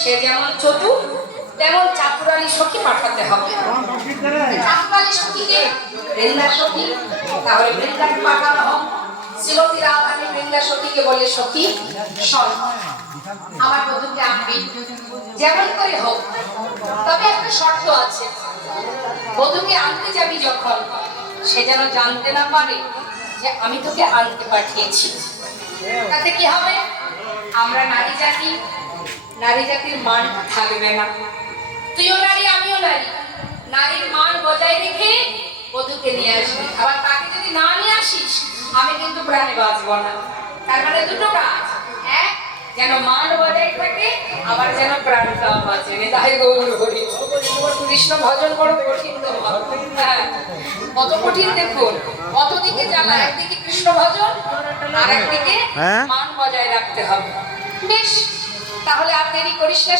সে যেমন চতুর তেমন চাতুরালী সখী পাঠাতে হবে। চাতুরালী সখীকে বৃন্দা সখী, তাহলে বৃন্দাকে পাঠানো হোক। শ্রীমতী রাধারানী বৃন্দা সখীকে বলে, সখী শোন, আমার বধূকে আনবি যেমন করে হোক, তবে একটা শর্ত আছে। বধূকে আনতে যাবি যখন, সে যেন জানতে না পারে যে আমি তোকে আনতে পাঠিয়েছি। তাতে কি হবে? আমরা নারী জাতি, নারী জাতির মান থাকবে না। তুইও নারী, আমিও নারী, নারীর মান বজায় রেখে বধূকে নিয়ে আসবি। আবার তাকে যদি না নিয়ে আসিস, আমি কিন্তু প্রাণে বাঁচব না। তার মানে দুটো কাজ, এক যেন মান বজায় থাকে, আবার যেন প্রাণটাও বাঁচে। তাই গৌর হরি কৃষ্ণ ভজন বড় কঠিন। হ্যাঁ, কত কঠিন দেখুন, কত দিকে জ্বালা। একদিকে কৃষ্ণ ভজন, আর একদিকে মান বজায় রাখতে হবে। বেশ, তাহলে আর দেরি করিস না।